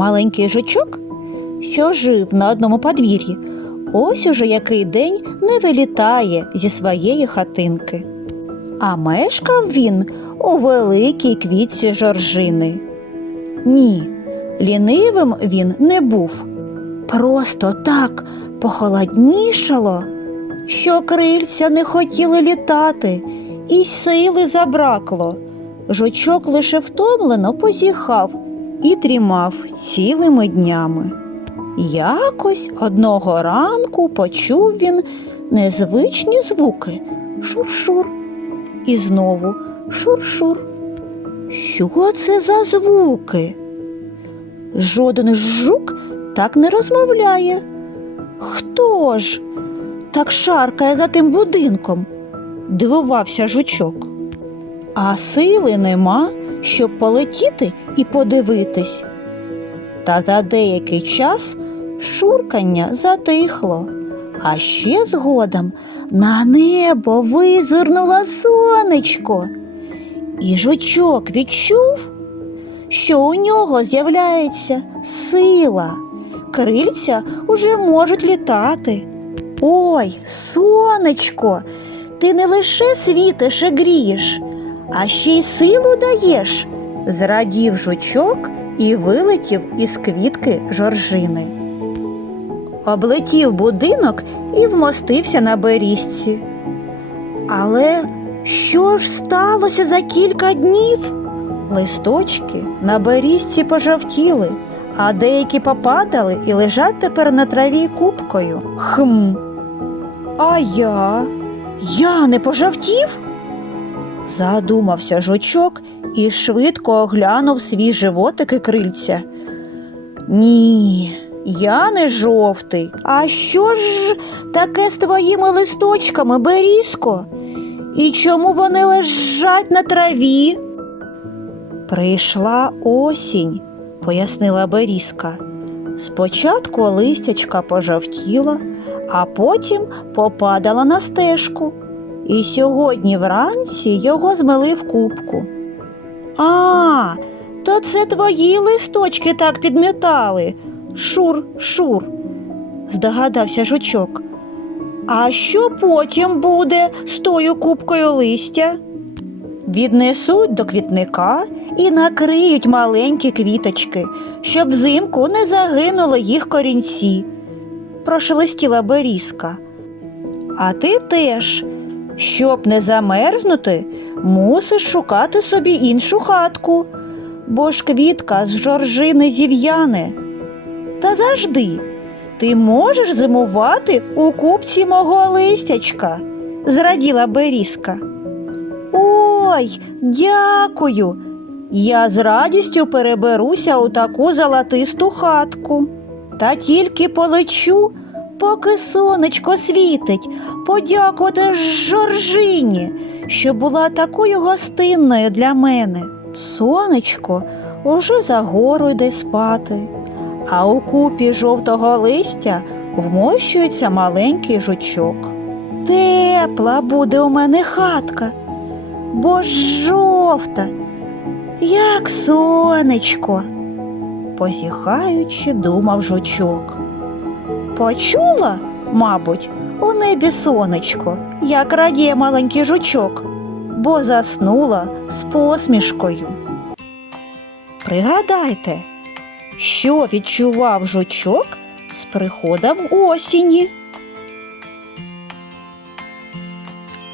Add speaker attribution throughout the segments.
Speaker 1: Маленький жучок, що жив на одному подвір'ї, ось уже який день не вилітає зі своєї хатинки. А мешкав він у великій квітці жоржини. Ні, лінивим він не був. Просто так похолоднішало, що крильця не хотіли літати, і сили забракло. Жучок лише втомлено позіхав і дрімав цілими днями. Якось одного ранку почув він незвичні звуки шур-шур. І знову шур-шур. Що це за звуки? Жоден жук так не розмовляє. Хто ж так шаркає за тим будинком? дивувався жучок. А сили нема, щоб полетіти і подивитись. Та за деякий час шуркання затихло, а ще згодом на небо визирнуло сонечко. І жучок відчув, що у нього з'являється сила. Крильця уже можуть літати. Ой, сонечко, ти не лише світиш і грієш, а ще й силу даєш. Зрадів жучок і вилетів із квітки жоржини. Облетів будинок і вмостився на берізці. Але що ж сталося за кілька днів? Листочки на берізці пожовтіли, а деякі попадали і лежать тепер на траві купкою. Хм. А я? Я не пожовтів? Задумався жучок і швидко оглянув свій животик і крильця. Ні, я не жовтий. А що ж таке з твоїми листочками, берізко? І чому вони лежать на траві? Прийшла осінь, пояснила Берізка. Спочатку листячка пожовтіла, а потім попадала на стежку. І сьогодні вранці його змели в кубку. А, то це твої листочки так підмітали. Шур, шур, здогадався жучок. А що потім буде з тою кубкою листя? Віднесуть до квітника і накриють маленькі квіточки, щоб взимку не загинули їх корінці. Прошелестіла берізка. А ти теж, щоб не замерзнути, мусиш шукати собі іншу хатку, бо ж квітка з жоржини зів'яне. Та завжди ти можеш зимувати у купці мого листячка, зраділа берізка. Ой, дякую. Я з радістю переберуся у таку золотисту хатку. Та тільки полечу, поки сонечко світить, подякувати Жоржині, що була такою гостинною для мене. Сонечко уже за гору йде спати, а у купі жовтого листя вмощується маленький жучок. Тепла буде у мене хатка, бо жовта, як сонечко, позіхаючи, думав жучок. Почула, мабуть, у небі сонечко, як радіє маленький жучок, бо заснула з посмішкою. Пригадайте, що відчував жучок з приходом осені.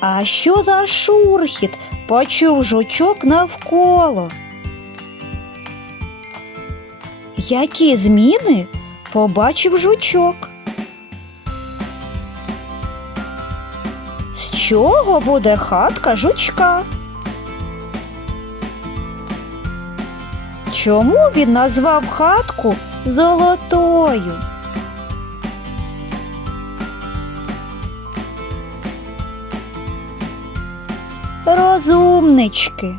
Speaker 1: А що за шурхіт почув жучок навколо? Які зміни побачив жучок? Чого буде хатка жучка? Чому він назвав хатку золотою? Розумнички.